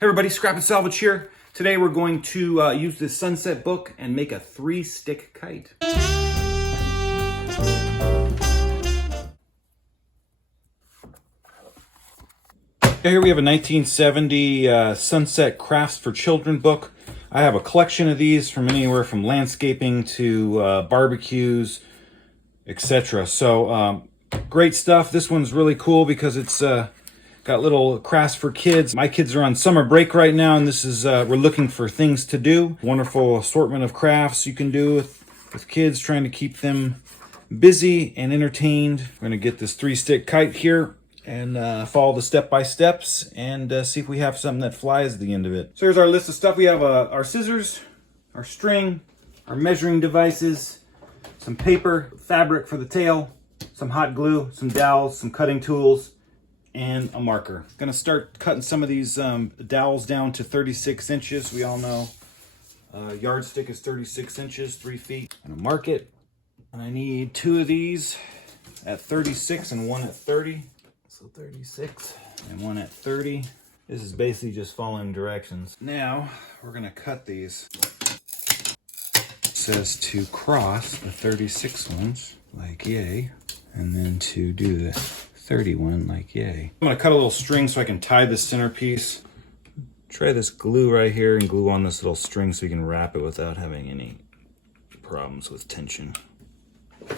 Hey everybody, Scrap and Salvage here. Today we're going to use this sunset book and make a 3-stick kite. Here we have a 1970 Sunset Crafts for Children book. I have a collection of these from anywhere from landscaping to barbecues, etc. So great stuff. This one's really cool because it's got little crafts for kids. My kids are on summer break right now, and this is we're looking for things to do. Wonderful assortment of crafts you can do with kids, trying to keep them busy and entertained. We're going to get this 3-stick kite here and follow the step-by-steps and see if we have something that flies at the end of it. So here's our list of stuff. We have our scissors, our string, our measuring devices, some paper, fabric for the tail, some hot glue, some dowels, some cutting tools, and a marker. Gonna start cutting some of these dowels down to 36 inches. We all know yardstick is 36 inches, 3 feet. I'm gonna mark it. And I need 2 of these at 36 and 1 at 30. So 36 and 1 at 30. This is basically just following directions. Now we're gonna cut these. It says to cross the 36 ones like yay, and then to do the 31 like yay. I'm gonna cut a little string so I can tie this centerpiece. Try this glue right here and glue on this little string so you can wrap it without having any problems with tension.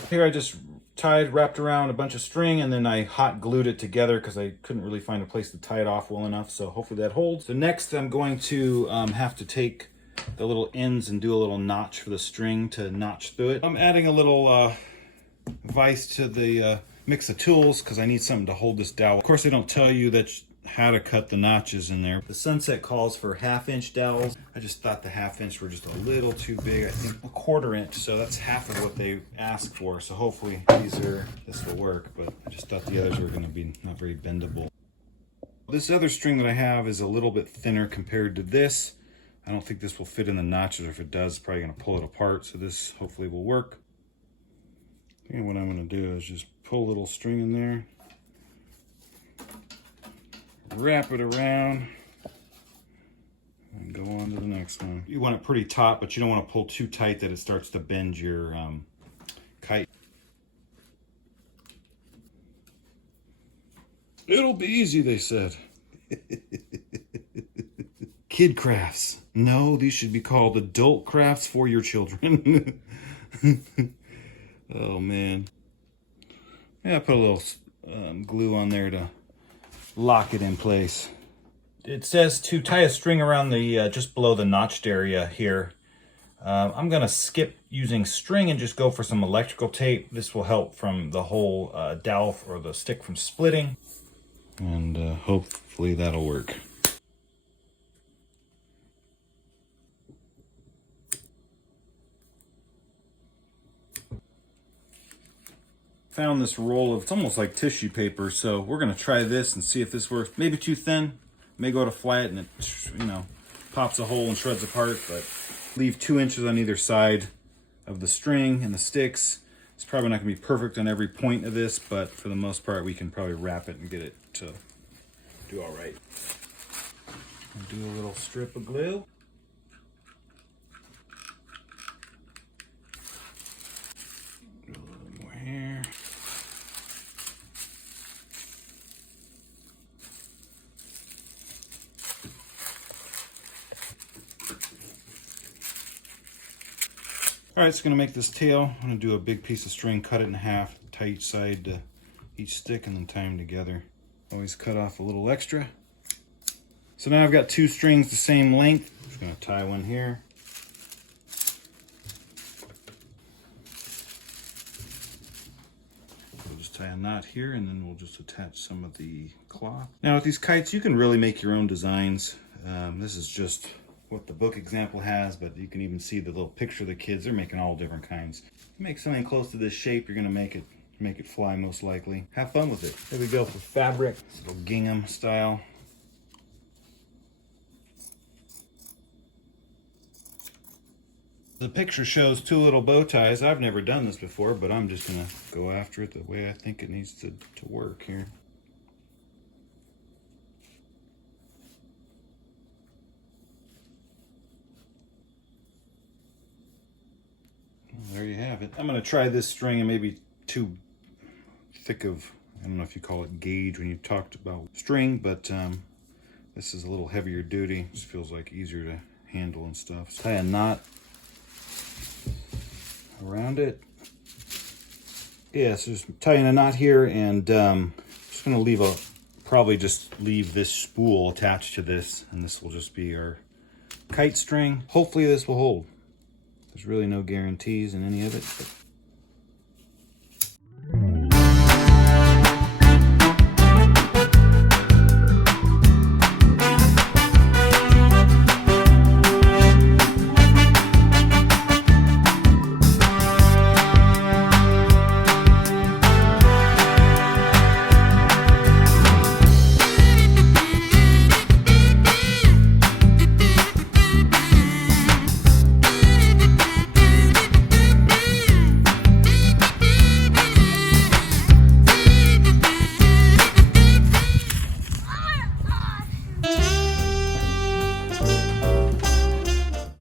Here I just wrapped around a bunch of string, and then I hot glued it together because I couldn't really find a place to tie it off well enough, so hopefully that holds. So next I'm going to have to take the little ends and do a little notch for the string to notch through it. I'm adding a little vise to the mix of tools because I need something to hold this dowel. Of course, they don't tell you how to cut the notches in there. The Sunset calls for 1/2-inch dowels. I just thought the 1/2-inch were just a little too big. I think 1/4 inch, so that's half of what they asked for. So hopefully this will work, but I just thought the others were going to be not very bendable. This other string that I have is a little bit thinner compared to this. I don't think this will fit in the notches, or if it does, it's probably going to pull it apart. So this hopefully will work. And what I'm going to do is just pull a little string in there, wrap it around, and go on to the next one. You want it pretty taut, but you don't want to pull too tight that it starts to bend your kite. It'll be easy, they said. Kid crafts. No, these should be called adult crafts for your children. Oh man. Yeah, I put a little glue on there to lock it in place. It says to tie a string around the just below the notched area here. I'm gonna skip using string and just go for some electrical tape. This will help from the whole dowel or the stick from splitting, and hopefully that'll work. Found this roll of, it's almost like tissue paper, so we're gonna try this and see if this works. Maybe too thin, may go to fly it and it, pops a hole and shreds apart, but leave 2 inches on either side of the string and the sticks. It's probably not gonna be perfect on every point of this, but for the most part, we can probably wrap it and get it to do all right. And do a little strip of glue. A little more here. All right, it's gonna make this tail. I'm gonna do a big piece of string, cut it in half, tie each side to each stick, and then tie them together. Always cut off a little extra. So now I've got 2 strings the same length. I'm just gonna tie one here. We'll just tie a knot here, and then we'll just attach some of the cloth. Now with these kites, you can really make your own designs. This is just what the book example has, but you can even see the little picture of the kids. They're making all different kinds. Make something close to this shape, you're gonna make it fly most likely. Have fun with it. Here we go for fabric, this little gingham style. The picture shows 2 little bow ties. I've never done this before, but I'm just gonna go after it the way I think it needs to work here. have it. I'm going to try this string, and maybe too thick of, I don't know if you call it gauge when you talked about string, but this is a little heavier duty. Just feels like easier to handle and stuff. So tie a knot around it. Yeah, so just tying a knot here, and just going to leave probably just leave this spool attached to this, and this will just be our kite string. Hopefully this will hold. There's really no guarantees in any of it, but